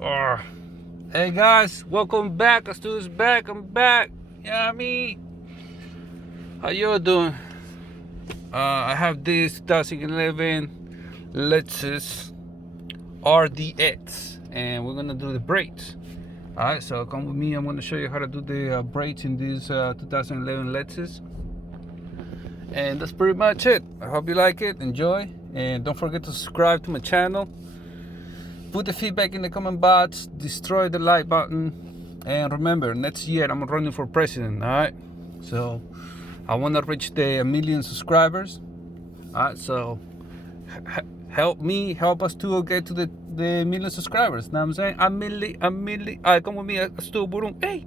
Oh. Hey guys, welcome back. Let's do this back. I'm back. You know what I mean? How you doing? I have this 2011 Lexus RDX, and we're gonna do the brakes. All right, so come with me. I'm gonna show you how to do the brakes in this 2011 Lexus, and that's pretty much it. I hope you like it. Enjoy, and don't forget to subscribe to my channel. Put the feedback in the comment box, destroy the like button, and remember, next year I'm running for president, alright? So, I want to reach the 1 million subscribers, alright? So, help me, help us to get to the 1 million subscribers, know what I'm saying? A million, alright, come with me, estuvo por un, hey!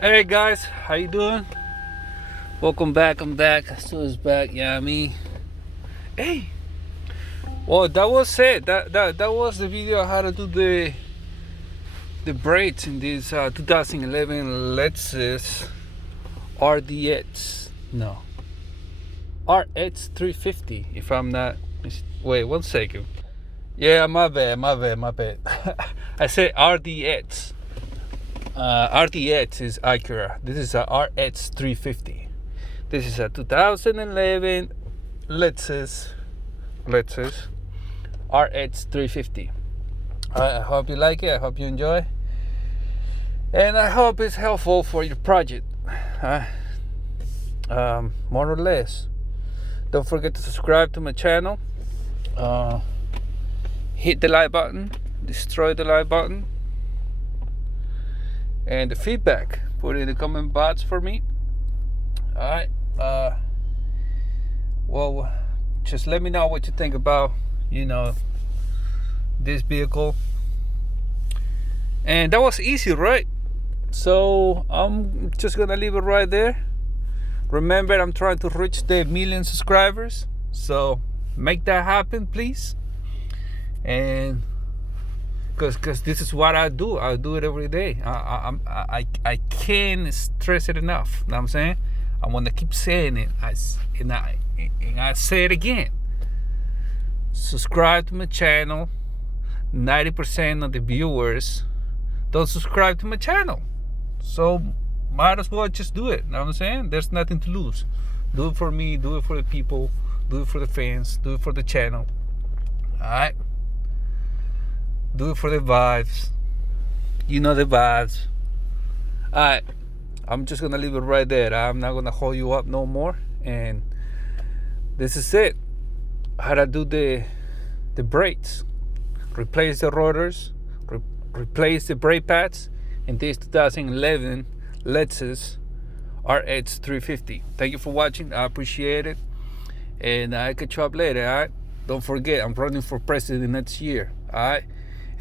Hey guys, how you doing? Welcome back. I'm back. Stu is back. Yeah, me. Hey. Well, that was it. That was the video on how to do the brakes in this 2011 Lexus RDX. No, RX350. If I'm not. Wait, 1 second. Yeah, my bad. I said RDX. RDX is Acura. This is a RX350. This is a 2011 Lexus RX350. I hope you like it. I hope you enjoy, and I hope it's helpful for your project. More or less. Don't forget to subscribe to my channel. Hit the like button. Destroy the like button. And the feedback, put it in the comment box for me. All right. Well, just let me know what you think about, this vehicle. And that was easy, right? So I'm just gonna leave it right there. Remember, I'm trying to reach the 1,000,000 subscribers, so make that happen, please. And because this is what I do it every day. I can't stress it enough. You know what I'm saying? I want to keep saying it. And I say it again. Subscribe to my channel. 90% of the viewers don't subscribe to my channel, so might as well just do it. You know what I'm saying? There's nothing to lose. Do it for me. Do it for the people. Do it for the fans. Do it for the channel. All right. Do it for the vibes. You know the vibes. Alright. I'm just gonna leave it right there. I'm not gonna hold you up no more. And this is it. How to do the brakes. Replace the rotors. Replace the brake pads in this 2011 Lexus RX350. Thank you for watching. I appreciate it. And I catch you up later. Alright. Don't forget, I'm running for president next year. Alright.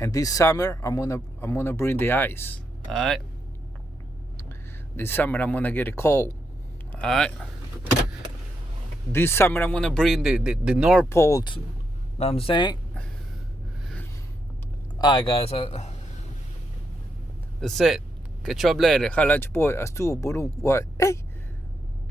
And this summer, I'm gonna bring the ice. All right. This summer, I'm gonna get it cold. All right. This summer, I'm gonna bring the North Pole too. Know what I'm saying? All right, guys. That's it. Catch you up later. Holla at your boy. I still, what? Hey.